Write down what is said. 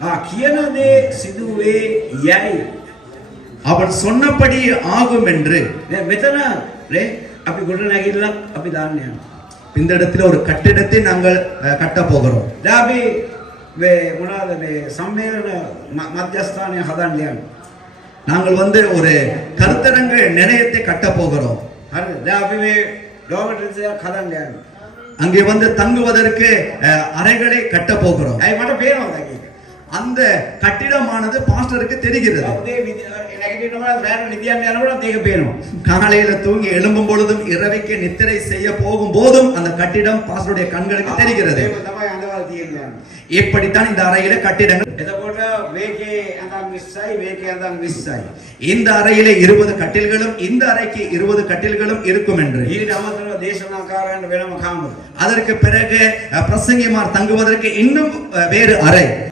කියන දේ සිදුවේ යයි. அவன் சொன்னபடி ஆகும் என்று. දැන් මෙතන අපි ගොඩ නැගිල්ලක් අපි දාන්න යනවා. இந்த இடத்துல ஒரு கட்டிடத்தை நாங்கள் கட்ட போகிறோம். දැන් අපි මේ මොනවාද මේ සම්මේලන මධ්‍යස්ථානය හදන්න යනවා. நாங்கள் ஒரு கருத்தரங்க நிலையத்தை கட்ட போகிறோம். හරිද? දැන් අපි මේ ඩෝමටරිස් එකක් හදන්න යනවා. அங்கே தங்குவதற்கு அறைகளை கட்ட போகிறோம். ඇයි මට පේනවා දැන් ඒක. அந்த கட்டிடமானது பாஸ்டருக்கு தெரிகிறது. නැගිටිනකොට රැට නිදියන්න යනකොට ඒක පේනවා. காலையில தூங்கி எழும்பும் பொழுதும் இரவைக்கு நித்திரை செய்ய போகும் போதும் அந்த கட்டிடம் பாஸ்டருடைய கண்களுக்கு தெரிகிறது. ඒක තමයි අඳවල් තියෙන්නේ. இப்படித்தான் இந்த அறையில கட்டிடங்கள். එතකොට මේකේ අඳන් 20යි මේකේ අඳන් 20යි. இந்த அறையிலே 20 கட்டில்களும் இந்த அறைக்கு 20 கட்டில்களும் இருக்கும் என்று. ඊට අමතරව දේශනාකාරයන්ට වෙනම කාමර. அதற்கு பிறகு பிரசங்கிமார் தங்குவதற்கு இன்னும் வேறு அறை.